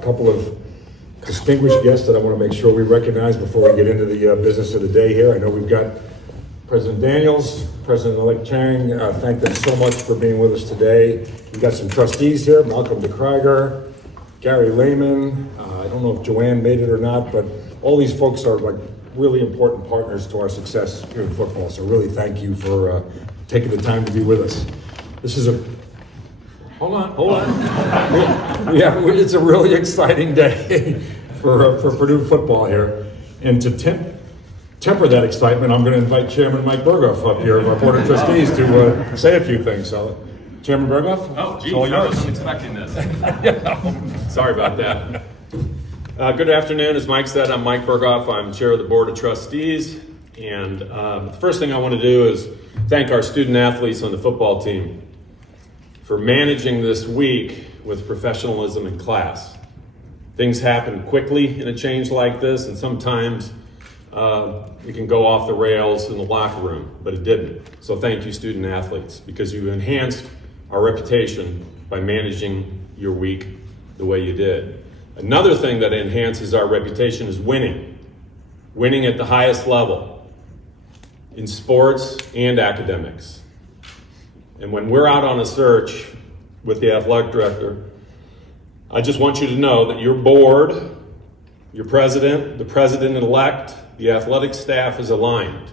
couple of distinguished guests that I want to make sure we recognize before we get into the business of the day here. I know we've got President Daniels, President-elect Chang. Thank them so much for being with us today. We've got some trustees here, Malcolm DeKruiger, Gary Lehman. I don't know if Joanne made it or not, but all these folks are like really important partners to our success here in football. So really thank you for taking the time to be with us. This is hold on. It's a really exciting day for Purdue football here. And to temper that excitement, I'm going to invite Chairman Mike Berghoff up here of our Board of Trustees to say a few things. So, Chairman Berghoff? Oh, geez, I wasn't expecting this. Sorry about that. Good afternoon. As Mike said, I'm Mike Berghoff. I'm Chair of the Board of Trustees. And the first thing I want to do is thank our student athletes on the football team for managing this week with professionalism and class. Things happen quickly in a change like this, and sometimes it can go off the rails in the locker room, but it didn't. So thank you, student athletes, because you enhanced our reputation by managing your week the way you did. Another thing that enhances our reputation is winning. Winning at the highest level in sports and academics. And when we're out on a search with the athletic director, I just want you to know that your board, your president, the president-elect, the athletic staff is aligned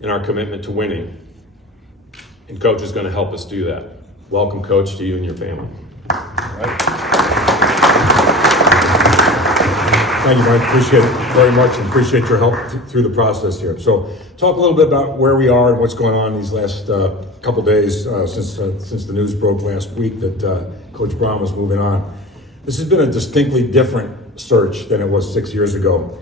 in our commitment to winning. And Coach is going to help us do that. Welcome, Coach, to you and your family. Thank you, Mike. Appreciate it very much and appreciate your help through the process here. So talk a little bit about where we are and what's going on these last couple days since the news broke last week that Coach Brown was moving on. This has been a distinctly different search than it was 6 years ago.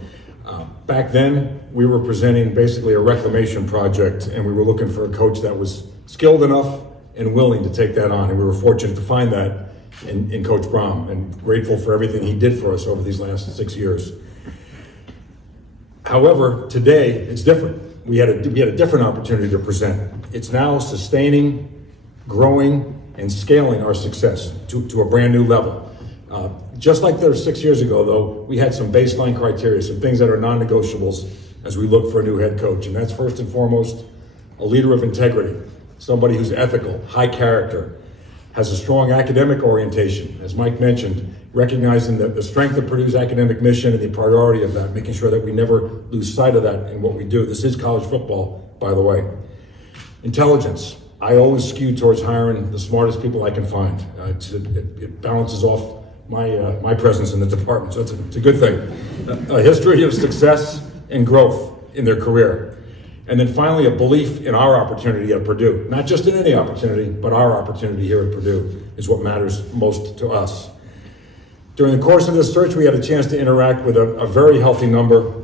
Back then, we were presenting basically a reclamation project, and we were looking for a coach that was skilled enough and willing to take that on. And we were fortunate to find that in Coach Brown, and grateful for everything he did for us over these last 6 years. However, today it's different. We had a different opportunity to present. It's now sustaining, growing, and scaling our success to a brand new level. Just like there were 6 years ago, though, we had some baseline criteria, some things that are non-negotiables as we look for a new head coach. And that's first and foremost, a leader of integrity, somebody who's ethical, high character, has a strong academic orientation, as Mike mentioned, recognizing that the strength of Purdue's academic mission and the priority of that, making sure that we never lose sight of that in what we do. This is college football, by the way. Intelligence. I always skew towards hiring the smartest people I can find. It balances off my presence in the department, so it's a good thing. A history of success and growth in their career. And then finally, a belief in our opportunity at Purdue. Not just in any opportunity, but our opportunity here at Purdue is what matters most to us. During the course of this search, we had a chance to interact with a very healthy number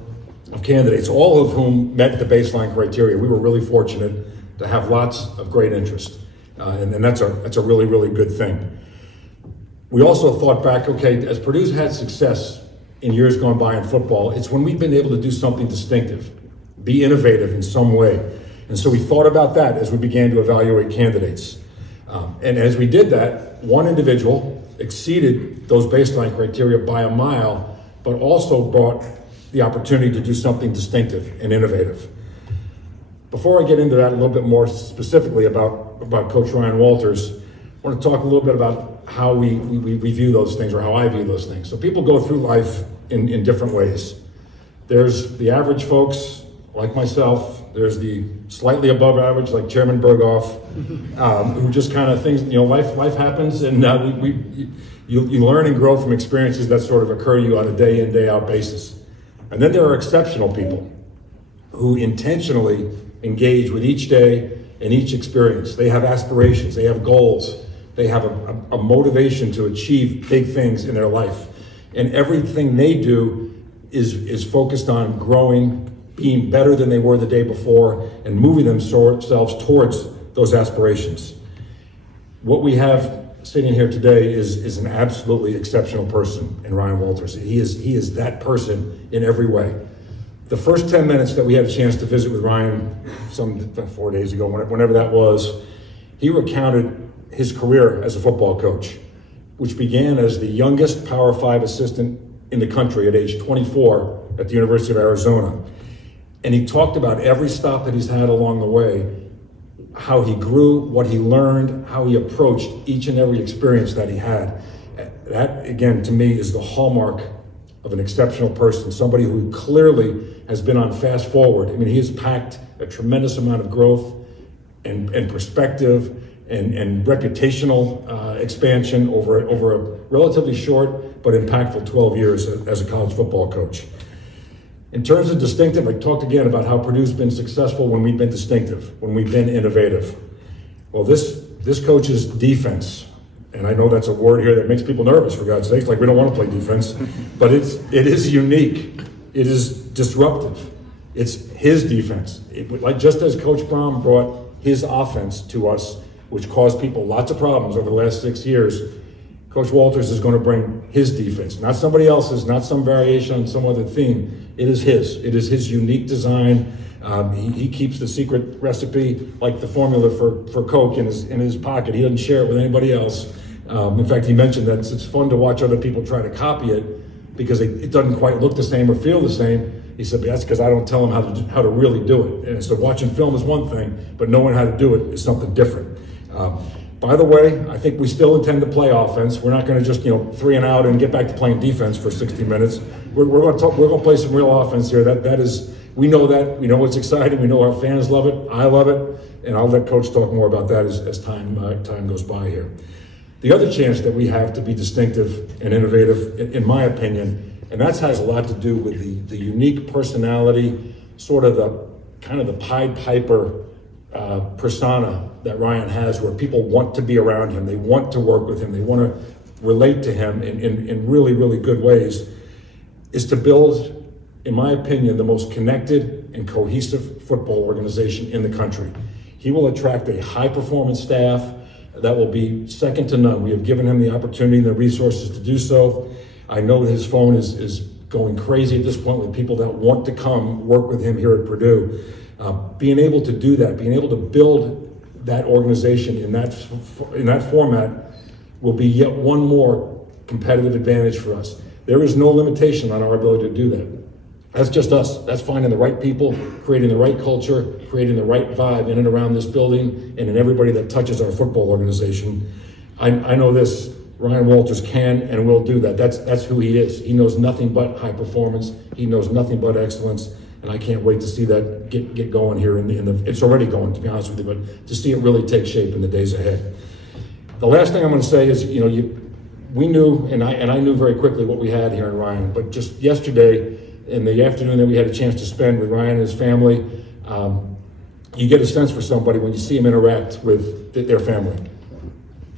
of candidates, all of whom met the baseline criteria. We were really fortunate to have lots of great interest, and that's a really, really good thing. We also thought back, okay, as Purdue's had success in years gone by in football, it's when we've been able to do something distinctive, be innovative in some way. And so we thought about that as we began to evaluate candidates. And as we did that, one individual exceeded those baseline criteria by a mile, but also brought the opportunity to do something distinctive and innovative. Before I get into that a little bit more specifically about Coach Ryan Walters, I want to talk a little bit about how we view those things, or how I view those things. So people go through life in different ways. There's the average folks, like myself. There's the slightly above average, like Chairman Berghoff, who just kind of things, life happens, and you learn and grow from experiences that sort of occur to you on a day in, day out basis. And then there are exceptional people who intentionally engage with each day and each experience. They have aspirations, they have goals, they have a motivation to achieve big things in their life. And everything they do is focused on growing, being better than they were the day before, and moving themselves towards those aspirations. What we have sitting here today is an absolutely exceptional person in Ryan Walters. He is that person in every way. The first 10 minutes that we had a chance to visit with Ryan some 4 days ago, whenever that was, he recounted his career as a football coach. which began as the youngest Power 5 assistant in the country at age 24 at the University of Arizona. And he talked about every stop that he's had along the way, how he grew, what he learned, how he approached each and every experience that he had. That, again, to me, is the hallmark of an exceptional person, somebody who clearly has been on fast forward. I mean, he has packed a tremendous amount of growth and perspective and reputational expansion over a relatively short but impactful 12 years as a college football coach. In terms of distinctive, I talked again about how Purdue's been successful when we've been distinctive, when we've been innovative. Well, this coach's defense, and I know that's a word here that makes people nervous, for God's sakes, like we don't want to play defense, but it is unique. It is disruptive. It's his defense. Just as Coach Brown brought his offense to us, which caused people lots of problems over the last 6 years, Coach Walters is going to bring his defense, not somebody else's, not some variation on some other theme. It is his. It is his unique design. He keeps the secret recipe, like the formula for Coke, in his pocket. He doesn't share it with anybody else. In fact, he mentioned that it's fun to watch other people try to copy it because it doesn't quite look the same or feel the same. He said, but that's because I don't tell them how to really do it. And so watching film is one thing, but knowing how to do it is something different. By the way, I think we still intend to play offense. We're not going to just 3 and out and get back to playing defense for 60 minutes. We're going to play some real offense here. That is, we know that. We know it's exciting. We know our fans love it. I love it, and I'll let Coach talk more about that as time goes by here. The other chance that we have to be distinctive and innovative, in my opinion, and that has a lot to do with the unique personality, sort of the Pied Piper persona that Ryan has, where people want to be around him, they want to work with him, they want to relate to him in really, really good ways, is to build, in my opinion, the most connected and cohesive football organization in the country. He will attract a high-performance staff that will be second to none. We have given him the opportunity and the resources to do so. I know that his phone is going crazy at this point with people that want to come work with him here at Purdue. Being able to do that, being able to build that organization in that format will be yet one more competitive advantage for us. There is no limitation on our ability to do that. That's just us. That's finding the right people, creating the right culture, creating the right vibe in and around this building and in everybody that touches our football organization. I know this, Ryan Walters can and will do that. That's who he is. He knows nothing but high performance. He knows nothing but excellence. And I can't wait to see that get going here it's already going, to be honest with you, but to see it really take shape in the days ahead. The last thing I'm going to say is, we knew, and I knew very quickly what we had here in Ryan, but just yesterday, in the afternoon that we had a chance to spend with Ryan and his family, you get a sense for somebody when you see him interact with their family.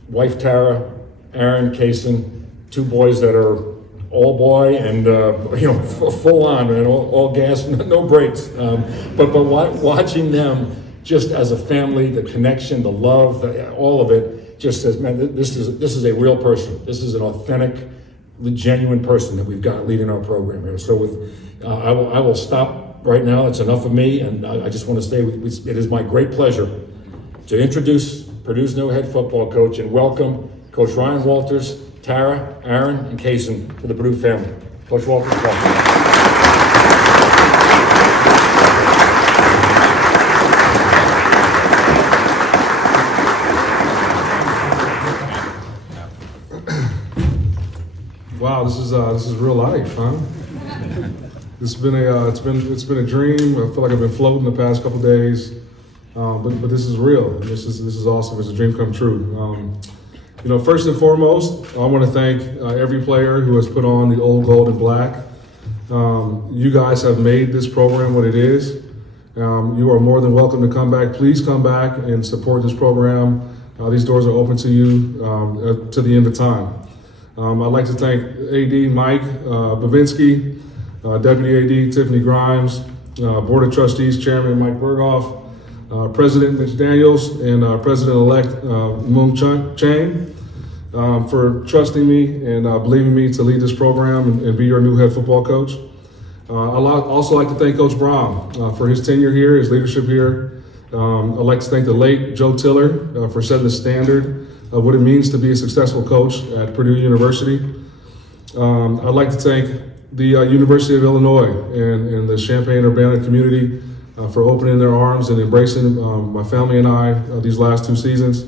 Wife Tara, Aaron, Kaysen, 2 boys that are all boy and full on, man, all gas, no brakes. But watching them just as a family, the connection, the love, all of it, just says, man, this is a real person. This is an authentic, genuine person that we've got leading our program here. So I will stop right now. It's enough of me, and I just want to say it is my great pleasure to introduce Purdue's new head football coach and welcome Coach Ryan Walters, Tara, Aaron, and Kaysen to the Purdue family. Coach Walters, welcome. Wow, this is real life, huh? It's been a dream. I feel like I've been floating the past couple days, but this is real. This is awesome. It's a dream come true. First and foremost, I want to thank every player who has put on the old gold and black. You guys have made this program what it is. You are more than welcome to come back. Please come back and support this program. These doors are open to you to the end of time. I'd like to thank AD Mike Bavinsky, Deputy AD Tiffany Grimes, Board of Trustees Chairman Mike Berghoff, President Mitch Daniels, and President-elect Moon Chang for trusting me and believing me to lead this program and be your new head football coach. I'd also like to thank Coach Brown for his tenure here, his leadership here. I'd like to thank the late Joe Tiller for setting the standard of what it means to be a successful coach at Purdue University. I'd like to thank the University of Illinois and the Champaign-Urbana community for opening their arms and embracing my family and I these last 2 seasons.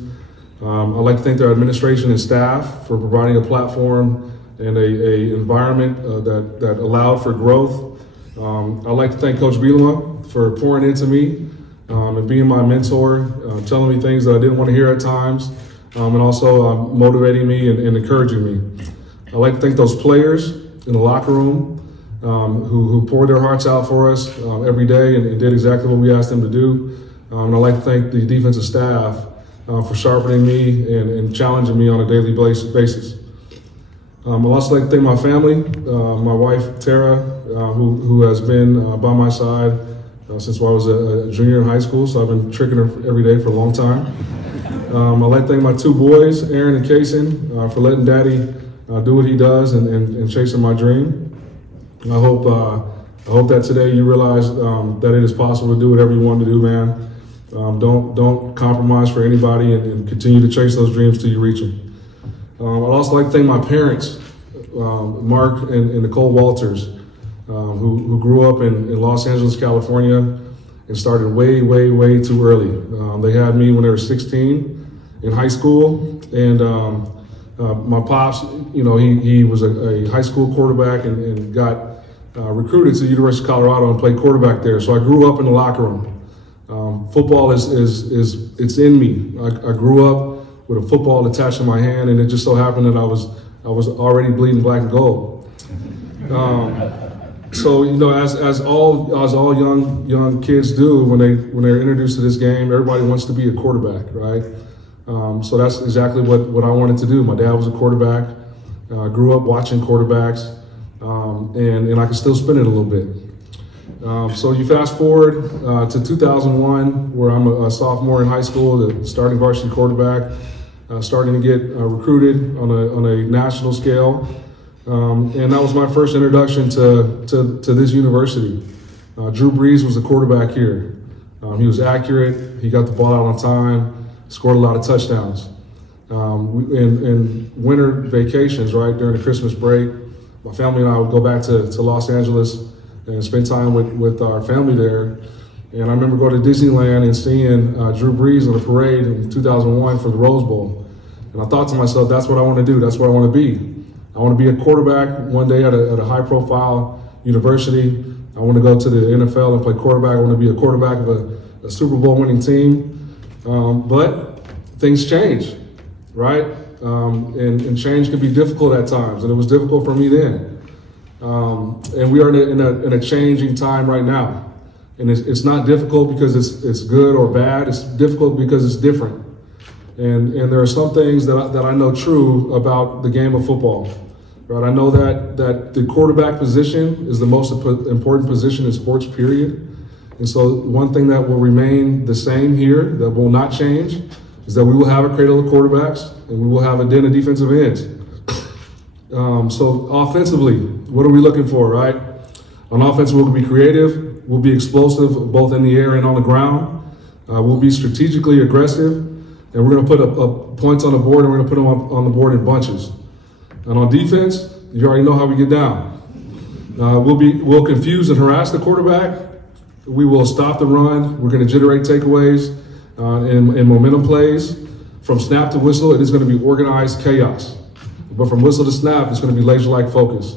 I'd like to thank their administration and staff for providing a platform and a environment that allowed for growth. I'd like to thank Coach Bielema for pouring into me and being my mentor, telling me things that I didn't want to hear at times, and also motivating me and encouraging me. I'd like to thank those players in the locker room who poured their hearts out for us every day and did exactly what we asked them to do. And I'd like to thank the defensive staff for sharpening me and challenging me on a daily basis. I'd also like to thank my family, my wife Tara, who has been by my side since I was a junior in high school, so I've been tricking her every day for a long time. I'd like to thank my 2 boys, Aaron and Kaysen, for letting Daddy do what he does and chasing my dream. I hope that today you realize that it is possible to do whatever you want to do, man. Don't compromise for anybody and continue to chase those dreams till you reach them. I'd also like to thank my parents, Mark and Nicole Walters, who grew up in Los Angeles, California, and started way too early. They had me when they were 16 in high school, and my pops, he was a high school quarterback and got recruited to the University of Colorado and played quarterback there. So I grew up in the locker room. Football it's in me. I grew up with a football attached to my hand, and it just so happened that I was already bleeding black and gold. So as all young kids do when they're introduced to this game, everybody wants to be a quarterback, right? So that's exactly what I wanted to do. My dad was a quarterback. I grew up watching quarterbacks, and I can still spin it a little bit. So you fast forward to 2001, where I'm a sophomore in high school, the starting varsity quarterback, starting to get recruited on a national scale. And that was my first introduction to this university. Drew Brees was the quarterback here. He was accurate. He got the ball out on time, scored a lot of touchdowns. In winter vacations, right, during the Christmas break, my family and I would go back to Los Angeles and spend time with our family there. And I remember going to Disneyland and seeing Drew Brees on the parade in 2001 for the Rose Bowl. And I thought to myself, that's what I want to do. That's what I want to be. I want to be a quarterback one day at a high-profile university. I want to go to the NFL and play quarterback. I want to be a quarterback of a Super Bowl winning team. But things change, right? And change can be difficult at times, and it was difficult for me then. And we are in a changing time right now. And it's not difficult because it's good or bad. It's difficult because it's different. And there are some things that I know true about the game of football. Right? I know that the quarterback position is the most important position in sports, period. And so one thing that will remain the same here, that will not change, is that we will have a cradle of quarterbacks and we will have a den of defensive ends. So offensively, what are we looking for, right? On offense, we'll be creative, we'll be explosive both in the air and on the ground. We'll be strategically aggressive, and we're going to put points on the board, and we're going to put them on the board in bunches. And on defense, you already know how we get down. We'll confuse and harass the quarterback. We will stop the run. We're going to generate takeaways and momentum plays. From snap to whistle, it is going to be organized chaos. But from whistle to snap, it's going to be laser-like focus.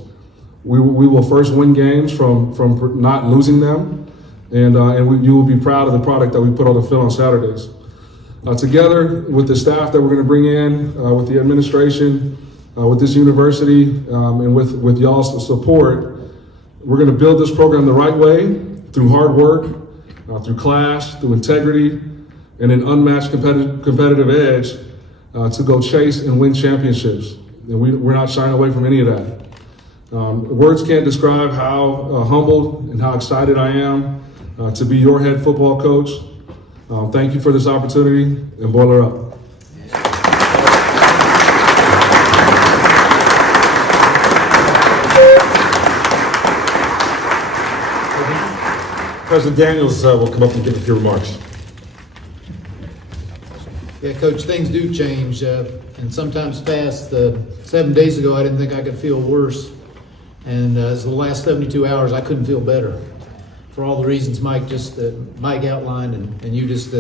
We will first win games from not losing them, and you will be proud of the product that we put on the field on Saturdays. Together with the staff that we're going to bring in, with the administration, with this university, and with y'all's support, we're going to build this program the right way, through hard work, through class, through integrity, and an unmatched competitive edge to go chase and win championships. And we're not shying away from any of that. Words can't describe how humbled and how excited I am to be your head football coach. Thank you for this opportunity, and Boiler up. President Daniels will come up and give a few remarks. Yeah, Coach, things do change, and sometimes fast. 7 days ago, I didn't think I could feel worse. And as the last 72 hours, I couldn't feel better. For all the reasons Mike outlined and you just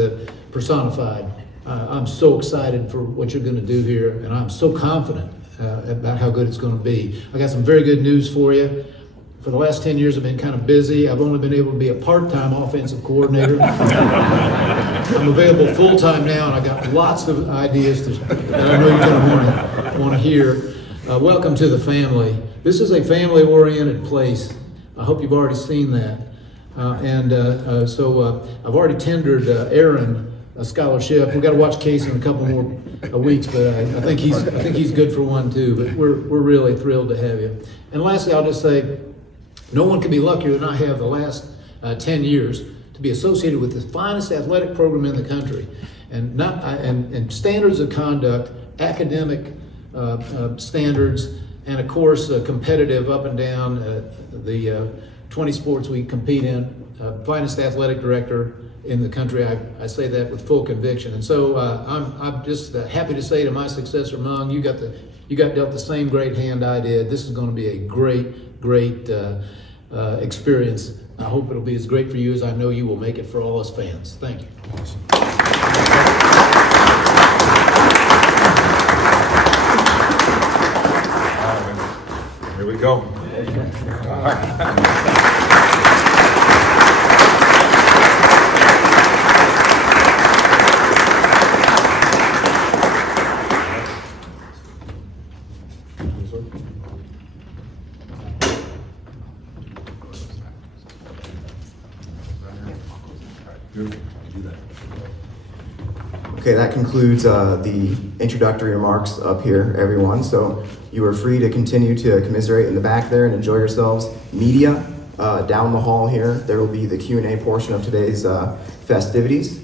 personified. I'm so excited for what you're going to do here, and I'm so confident about how good it's going to be. I got some very good news for you. For the last 10 years, I've been kind of busy. I've only been able to be a part-time offensive coordinator. I'm available full-time now, and I got lots of ideas that I know you're going to want to hear. Welcome to the family. This is a family-oriented place. I hope you've already seen that. So I've already tendered Aaron a scholarship. We've got to watch Case in a couple more weeks, but I think he's good for one too. But we're really thrilled to have you. And lastly, I'll just say, no one can be luckier than I have the last 10 years to be associated with the finest athletic program in the country, and standards of conduct, academic standards, and of course competitive up and down the 20 sports we compete in. Finest athletic director in the country. I say that with full conviction. And so I'm just happy to say to my successor, Mung, you got dealt the same great hand I did. This is going to be a great experience. I hope it'll be as great for you as I know you will make it for all us fans. Thank you. Awesome. Here we go. All right. Okay, that concludes the introductory remarks up here, everyone. So you are free to continue to commiserate in the back there and enjoy yourselves. Media, down the hall here, there will be the Q&A portion of today's festivities.